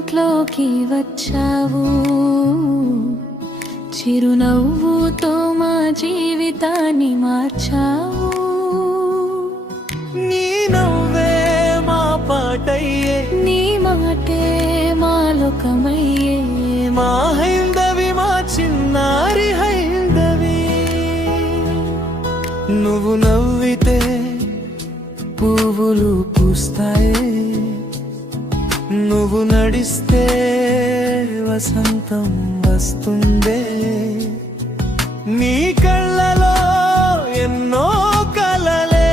ఇంట్లోకి వచ్చావు, చిరునవ్వుతో మా జీవితాన్ని మార్చావు. నీ నవ్వే మా పాటయ్యే, నీ మాటే మా లోకమయ్యే, మా హైందవి మా చిన్నారి హైందవి. నువ్వు నవ్వితే పువ్వులు పూస్తాయే, నువ్వు నడిస్తే వసంతం వస్తుందే. నీ కళ్ళలో ఎన్నో కలలే,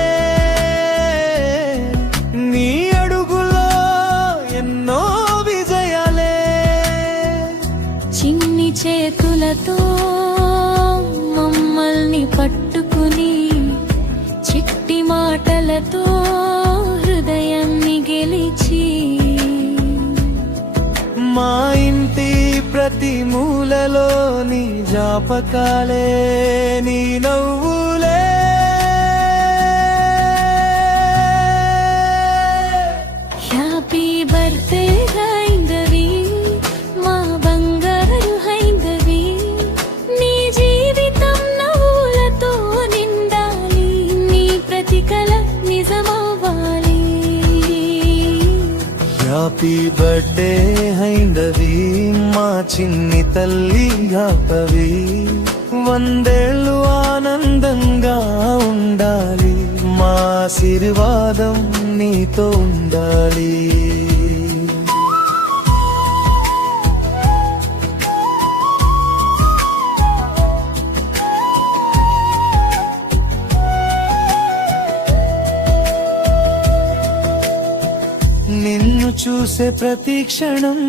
నీ అడుగులో ఎన్నో విజయాలే. చిన్ని చేతులతో మమ్మల్ని పట్టుకుని, చిట్టి మాటలతో హృదయాన్ని గెలిచి, మా ఇంటి ప్రతి మూలలో నీ జ్ఞాపకాలే, నీ నవ్వులే. హ్యాపీ బర్త్డే హైందవి, మా బంగారు హైందవి. నీ జీవితం నవ్వులతో నిండాలి, నీ ప్రతి కల నిజమవ్వాలి. హ్యాపీ బర్త్డే హైందవి, మా చిన్ని తల్లి జ్ఞాపవి. 100 ఏళ్ళు ఆనందంగా ఉండాలి, మా ఆశీర్వాదం నీతో ఉండాలి. నిన్ను చూసే ప్రతి క్షణం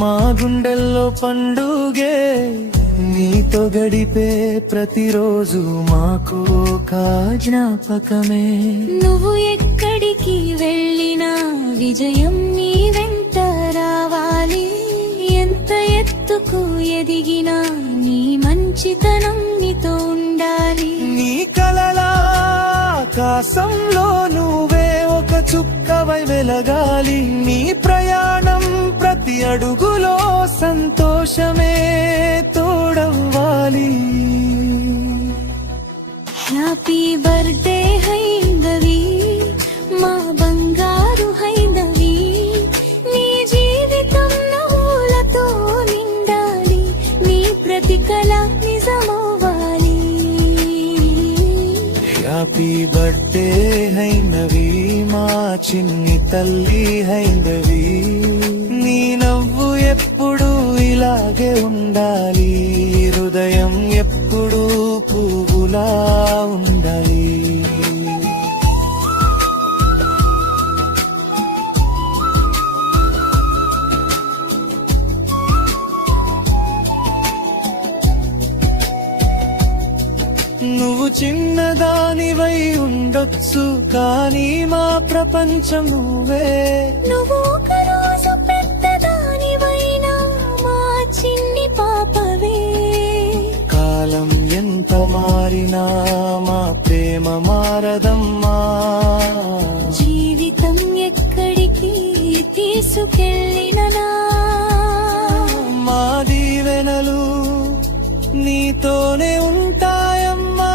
మా గుండెల్లో పండుగే, నీతో గడిపే ప్రతిరోజు మాకు ఒక జ్ఞాపకమే. నువ్వు ఎక్కడికి వెళ్ళినా విజయం నీ వెంట రావాలి. ఎంత ఎత్తుకు ఎదిగినా నీ మంచితనం నీతో ఉండాలి. నీ కలల ఆకాశంలో నువ్వే ఒక చుక్కవై వెలగాలి. నీ ప్రయాణం ప్రతి అడుగులో సంతోషమే తోడవ్వాలి. హ్యాపీ బర్త్డే హైందవి, మా బంగారు హైందవి. నీ జీవితం నవ్వులతో నిండాలి, నీ ప్రతి కల నిజమవ్వాలి. హ్యాపీ బర్త్డే హైందవి, మా చిన్ని తల్లి హైందవి. నీ నవ్వు ఎప్పుడు ఇలాగే ఉండాలి, హృదయం ఎప్పుడు పువ్వులా ఉండాలి. నువ్వు చిన్నదానివై ఉండొచ్చు, కానీ మా ప్రపంచం నువ్వే. నువ్వు ఒక రోజు పెద్దదానివైనా మా చిన్ని పాపవే. కాలం ఎంత మారినా మా ప్రేమ మారదమ్మా. జీవితం ఎక్కడికి తీసుకెళ్ళిననా మా దీవెనలు నీతోనే ఉంటాయమ్మా.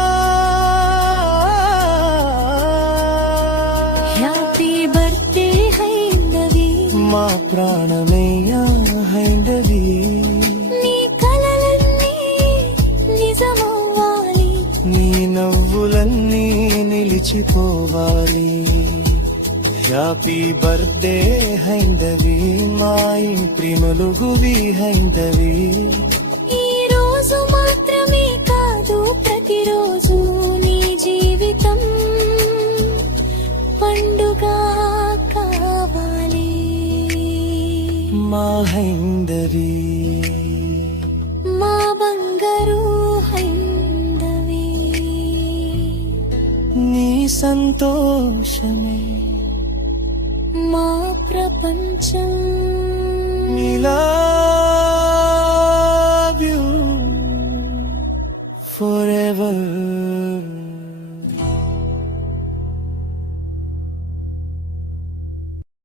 హ్యాపీ బర్త్డే హైందవి, మా ప్రాణమయ్యా హైందవి. నీ కలలన్నీ నిజమవ్వాలి, నీ నవ్వులన్నీ నిలిచిపోవాలి. హ్యాపీ బర్త్డే హైందవి, మా ఇంటి వెలుగువి హైందవి. ఈ రోజు మాత్రమే కాదు, ప్రతిరోజు నీ జీవితం పండుగ కావాలి. మా హైందవి, మా బంగారు హైందవి. నీ సంతోషమే మా ప్రపంచం. love you forever.